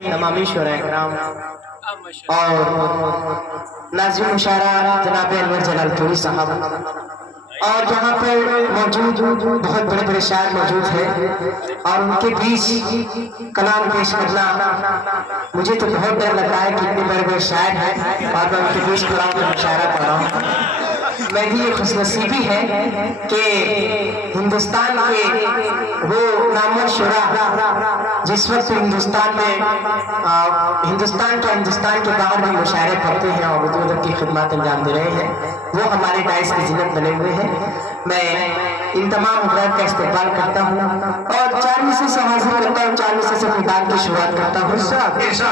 तमामी शुरा-ए-किराम और नाज़िम मुशारा जनाब अनवर जलालपुरी साहब और यहाँ पर मौजूद बहुत बड़े बड़े शायर मौजूद हैं और उनके बीच कलाम पेश करना मुझे तो बहुत डर लग रहा है कि इतने बड़े बड़े शायर हैं और मैं उनके बीच कलाम का मुशारा कर रहा हूँ। मेरी ये खुशनसीबी है कि हिंदुस्तान के वो नामवर शुरा जिस वक्त हिंदुस्तान के बाहर भी मुशायरे पढ़ते हैं और उर्दू अदब की खिदमत अंजाम दे रहे हैं, वो हमारे डाइस की जिन्नत बने हुए हैं। मैं इन तमाम हज़रात का इस्तेमाल करता हूँ और 4 मिसरे से हाजिर करता हूँ, 4 मिसरे से खुदान की शुरुआत करता हूँ।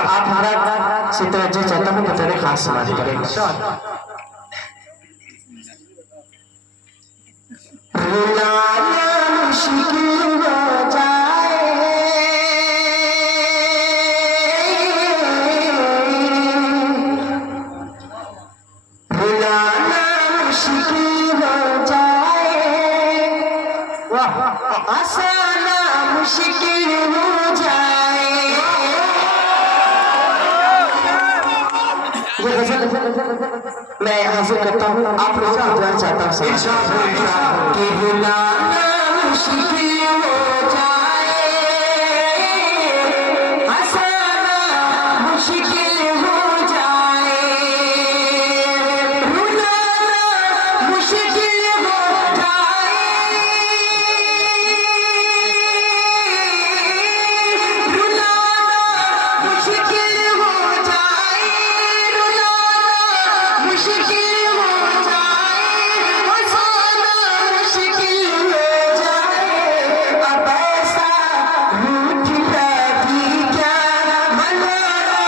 आप हज़रात से तवज्जो चाहता हूँ, बतौर खास समाज करें। रुलाना मुश्किल हो जाए, रुलाना मुश्किल हो जाए, हंसाना मुश्किल हो जाए। ये गजल मैं हाजिर करता हूँ, आप लोगों को दुआ चाहता हूँ कि रुलाना मुश्किल हो जाए, हंसाना मुश्किल हो जाए, रुलाना मुश्किल हो जाए, रुलाना मुश्किल हो जाए, मुश्किल हो जाए, हंसाना मुश्किल हो जाए। अब ऐसा रूठ बैठी क्या मनाना।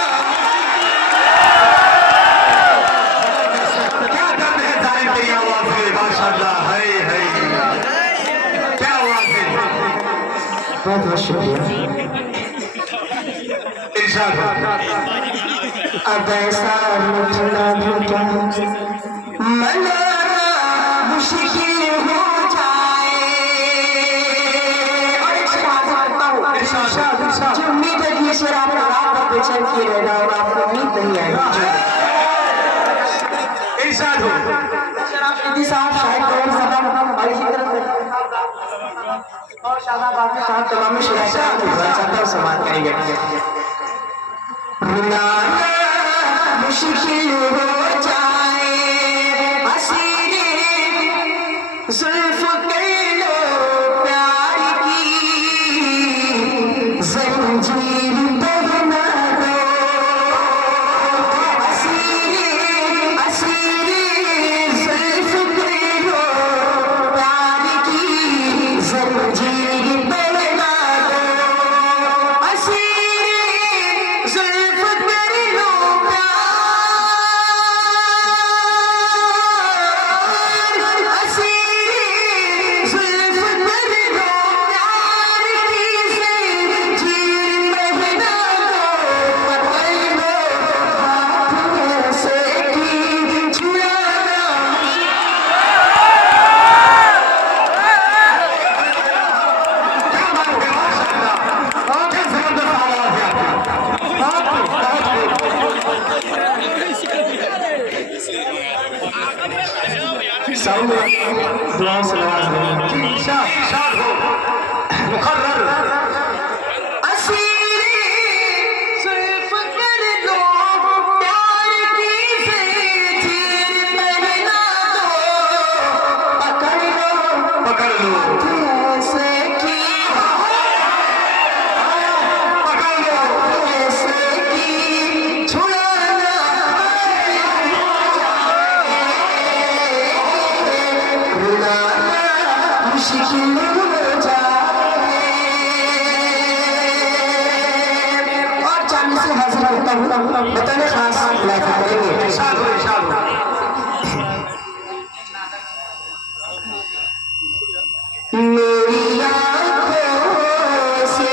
क्या दम है जाहिर तेरी आवाज में, माशाअल्लाह है क्या आवाज है। बहुत बहुत शुक्रिया। इरशाद हो। अब ऐसा रूठना भी क्या मनाना मुश्किल हो जाए। और एक बात बताता हूँ, जो उम्मीद है कि ये शेर आप रात भर बेचैन किए रहेगा और आपको उम्मीद नहीं आएगी। इरशाद हो। शराफी साहब, शाहिद कौर साहब और इसी तरह से और शादाब बाकी साहब तमाम शुरा-ए-किराम की दुआ चाहता हूँ, समाअत करेंगे। रुलाना मुश्किल हो जाए, हसीने जुल्फ कर लो प्यार की जंजीर पहना दो, हसीने जुल्फ कर लो प्यार की जंजीर पहना दो, हसीने जुल्फ कर लो प्यार, हसीने जुल्फ कर लो प्यार की जंजीर पहना दो, पकड़ लो हाथ ऐसे की छुड़ाना। क्या बात है, माशाअल्लाह। क्या जबरदस्त आवाज है आपकी। साउंड दुआ से नवाज दें। इरशाद हो। मुकर्रर। हसीने जुल्फ कर लो प्यार की जंजीर पहना दो, पकड़ लो पकड़ लो ऐसे की, पकड़ लो। ऐसे की छुड़ाना। रुलाना मुश्किल हो जाए और चांद से हाजिर होता हूँ, बताने खास लाइफ करेंगे। इरशाद हो। इरशाद हो। मेरी आँखों से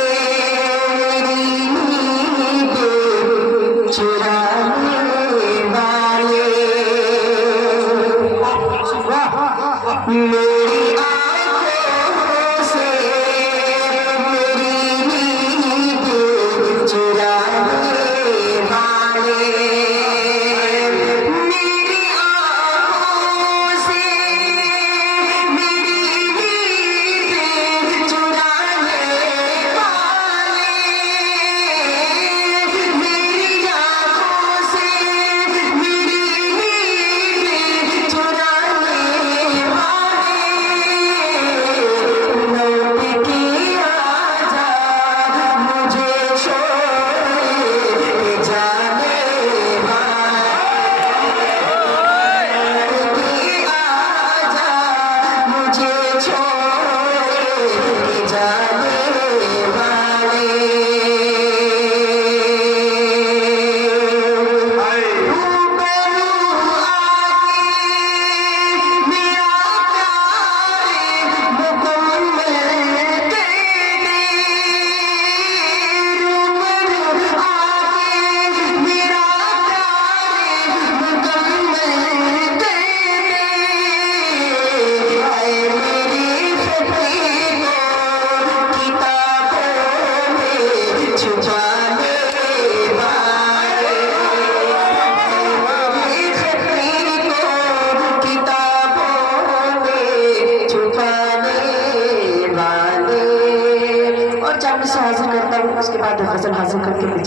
मेरी नींदें चुराने वाले, मेरी आँखों से मेरी नींदें चुराने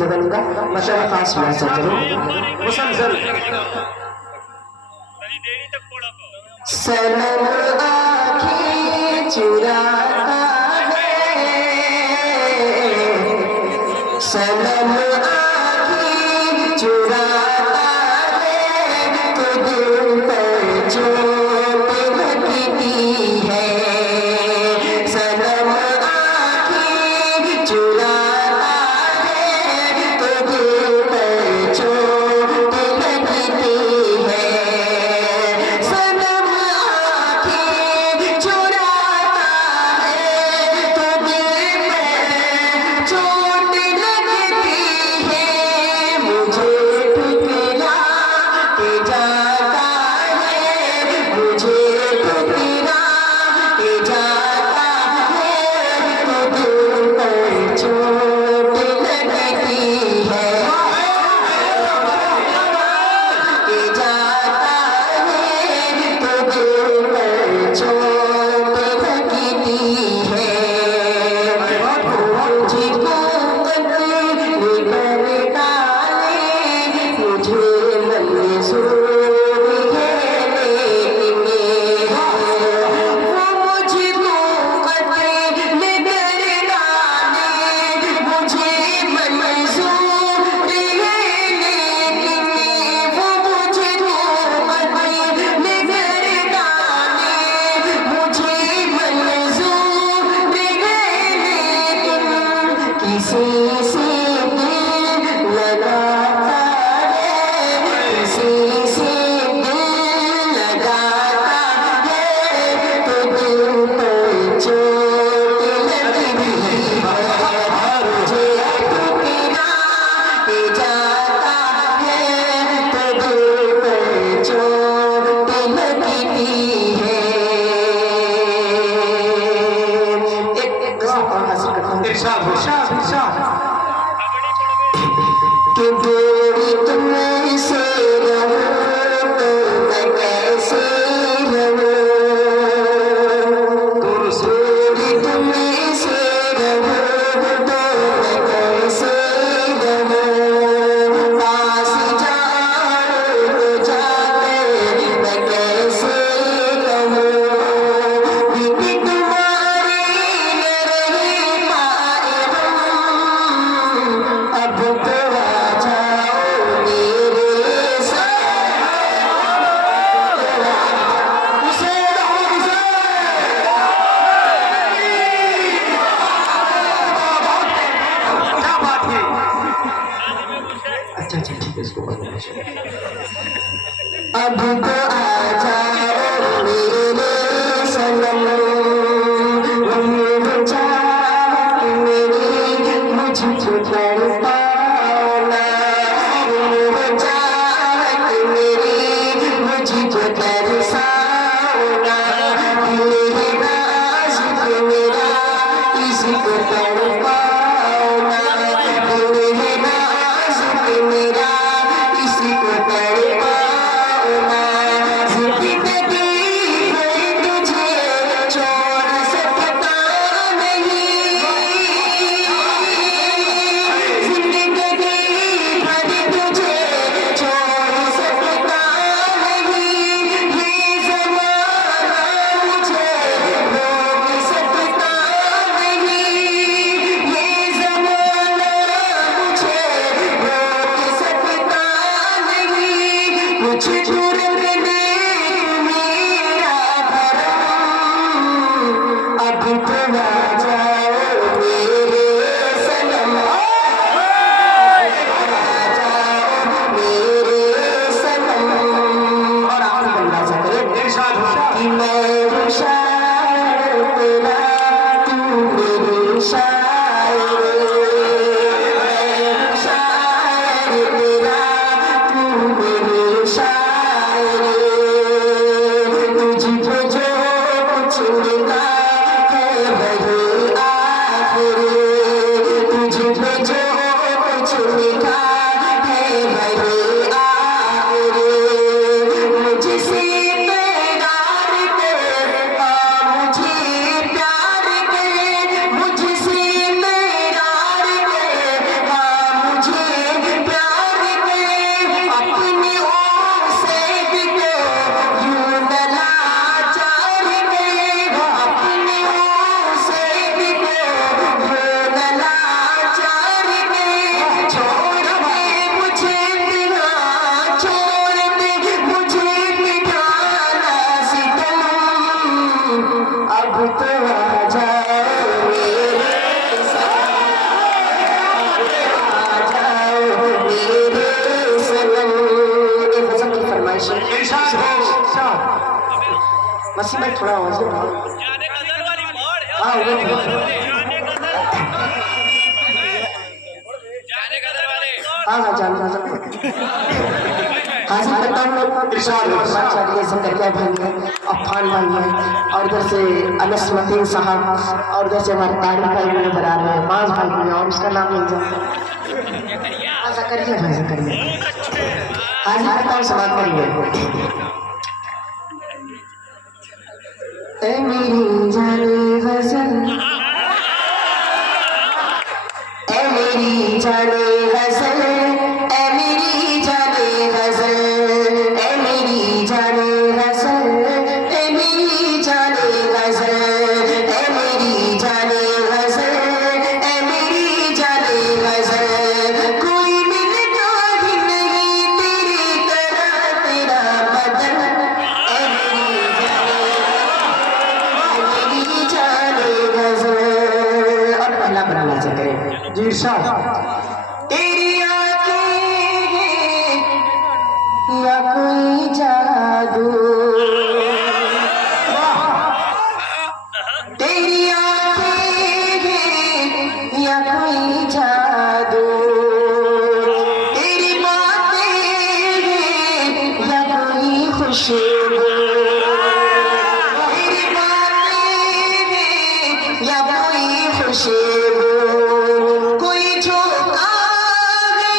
जगह लूंगा मतलब खास मुलाजा जरूर मुसलसल सनम आँखें चुराता है सनम आँखें चुराता है तो दिल पर चोट लगती है सनम आँखें चुराता है तो दिल पर चोट लगती है सनम आँखें चुराता है तो दिल पर चोट लगती है मुझे ठुकरा के जाता है मुझे ठुकरा के जाता है तो दिल पर चोट लगती है के जाता है तो दिल पर चोट लगती है मुझको कत्ल कर डाले मुझे मंजूर है लेकिन वो मुझको कत्ल कर डाले मुझे मंजूर है लेकिन वो मुझको कत्ल कर डाले मुझे मंजूर है लेकिन किसी से दिल लगाता है किसी से दिल लगाता है तो दिल पर चोट लगती है मुझे ठुकरा के जाता है तो दिल पर चोट लगती है एक और हासिल करता हूँ इरशाद इरशाद कि दूरी तुमसे रहूं तो मैं कैसे रहूं दूरी तुमसे रहूं तो मैं कैसे रहूं पास जाओ तो जाकर मैं कैसे रहूं बिन तुम्हारे न रह पाए हम अब तो आ जाओ मेरे साथ उसे क्या बात है अच्छा अच्छा ठीक है इसको बदलना अब तो आ जाओ मेरे सनम चाहत मेरी मुझको तड़पाना चाहत मेरी मुझको तरसाना मेरे नाज़ुक मेरा इसको तड़पाना मेरे नाज़ुक मेरा इसको तड़पाना जिंदगी भर तुझे छोड़ सकता नहीं जिंदगी भर तुझे छोड़ सकता नहीं ये ज़माना मुझे रोक सकता नहीं ये ज़माना मुझे रोक सकता नहीं कुछ दूर दे मेरा भरम अब तुम आ जाओ मेरे सनम आ जाओ मेरे सनम और आप बंदा सा करें इरशाद कि मैं हूँ शायर तेरा तू मेरी शायर मैं हूँ शायर तेरा तू मेरी शायर तुझको जो कुछ मिला है वही आखिर तुझको जो कुछ मिला है वही आखिर मुझसे प्यार कर मुझे प्यार कर मुझसे प्यार कर मुझे मसी भाई थोड़ा आवाज दो। हाँ वो हाँ हाँ जान हाँ जी करता हूँ चलिए जकरिया भाई है, अफान भाई है, और इधर से अनस मतीन साहब, और इधर से हमारे तारिक भाई भी नजर आ रहे हैं, माज भाई भी, और उसका नाम नहीं जानता। हाँ जकरिया भाई जकरिया। हाँ जी करता हूँ समाप्त करिए। ए मेरी जाने गज़ल, ए मेरी जाने गज़ल, ए मेरी जाने गज़ल, ए मेरी जाने गज़ल, ए मेरी जाने गज़ल, ए मेरी जाने गज़ल, ए मेरी जाने गज़ल, कोई मिलता ही नहीं तेरी तरह तेरा बदन, ए मेरी जाने गज़ल। और पहला बनाना चाहिए जी इरशाद। तेरी आंखें या कोई जादू, तेरी आंखें या कोई जादू, तेरी बातें या कोई खुशबू, तेरी बातें या कोई खुशबू, कोई झोंका है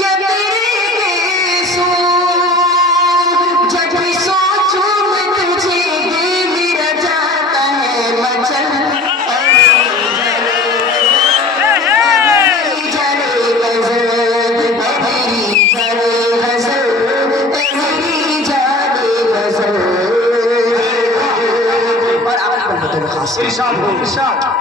या तेरे आंसू, जब भी सोचूं मैं तुझे दिल मेरा जाता है मचल, ए मेरी जाने गज़ल, ए मेरी जाने गज़ल, ए मेरी जाने गज़ल। और आप बता दो खास इरशाद हो इरशाद।